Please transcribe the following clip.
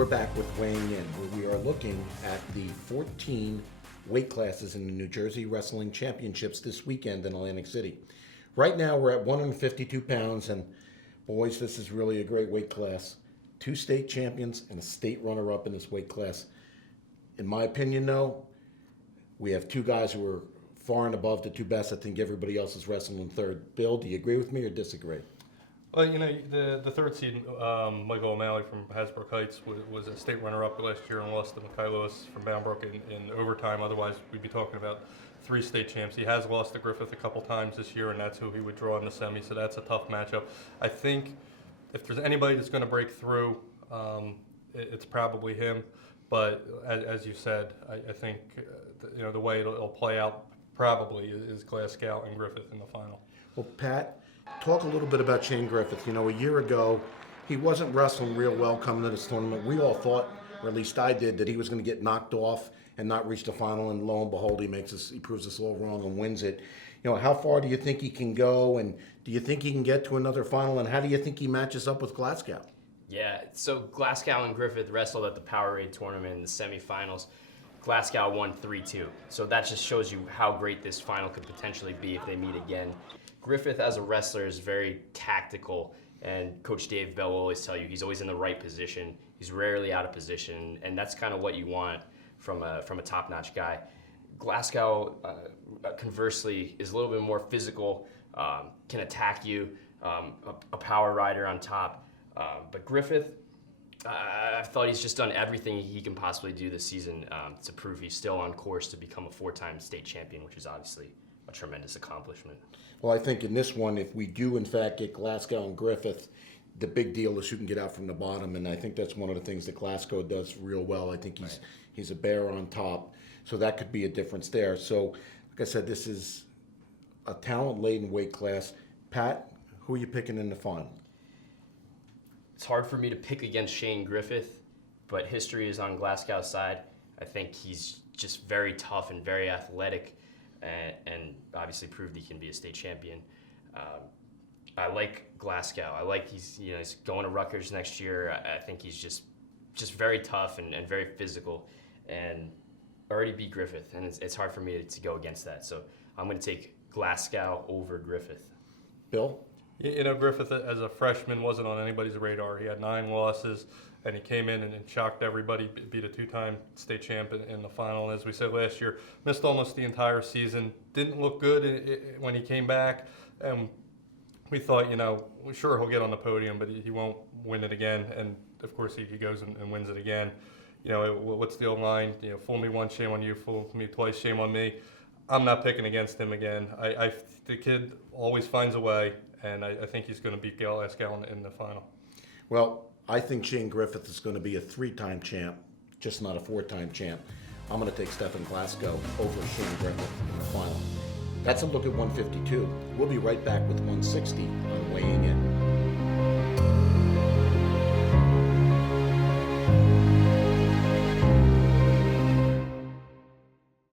We're back with Weighing In, where we are looking at the 14 weight classes in the New Jersey Wrestling Championships this weekend in Atlantic City. Right now, we're at 152 pounds, and boys, this is really a great weight class. 2 state champions and a state runner-up in this weight class. In my opinion, though, we have 2 guys who are far and above the 2 best. I think everybody else is wrestling in third. Bill, do you agree with me or disagree? Well, the third seed, Michael O'Malley from Hasbrouck Heights, was a state runner-up last year and lost to Mikhailos from Brook in overtime. Otherwise, we'd be talking about 3 state champs. He has lost to Griffith a couple times this year, and that's who he would draw in the semi, so that's a tough matchup. I think if there's anybody that's going to break through, it's probably him. But as you said, I think the way it'll play out probably is Glasgow and Griffith in the final. Well, Pat, talk a little bit about Shane Griffith. A year ago, he wasn't wrestling real well coming to this tournament. We all thought, or at least I did, that he was going to get knocked off and not reach the final, and lo and behold, he proves us all wrong and wins it. How far do you think he can go, and do you think he can get to another final, and how do you think he matches up with Glasgow? Yeah, so Glasgow and Griffith wrestled at the Powerade tournament in the semifinals. Glasgow won 3-2. So that just shows you how great this final could potentially be if they meet again. Griffith as a wrestler is very tactical, and Coach Dave Bell will always tell you he's always in the right position. He's rarely out of position, and that's kind of what you want from a top-notch guy. Glasgow, conversely, is a little bit more physical, can attack you, a power rider on top. But Griffith, I thought he's just done everything he can possibly do this season to prove he's still on course to become a 4-time state champion, which is obviously a tremendous accomplishment. Well, I think in this one, if we do in fact get Glasgow and Griffith, the big deal is who can get out from the bottom, and I think that's one of the things that Glasgow does real well. I think he's a bear on top, so that could be a difference there. So, like I said, this is a talent-laden weight class. Pat, who are you picking in the final? It's hard for me to pick against Shane Griffith, but history is on Glasgow's side. I think he's just very tough and very athletic, and obviously proved he can be a state champion. I like Glasgow. I like he's going to Rutgers next year. I think he's just very tough and very physical, and already beat Griffith, and it's hard for me to go against that. So I'm going to take Glasgow over Griffith. Bill? Griffith as a freshman wasn't on anybody's radar. He had 9 losses, and he came in and shocked everybody, beat a 2-time state champ in the final. And as we said last year, missed almost the entire season, didn't look good when he came back. And we thought, sure, he'll get on the podium, but he won't win it again. And, of course, he goes and wins it again. What's the old line? Fool me once, shame on you. Fool me twice, shame on me. I'm not picking against him again. The kid always finds a way, and I think he's going to beat Glasgow in the final. Well, I think Shane Griffith is going to be a 3-time champ, just not a 4-time champ. I'm going to take Stephan Glasgow over Shane Griffith in the final. That's a look at 152. We'll be right back with 160 on Weighing In.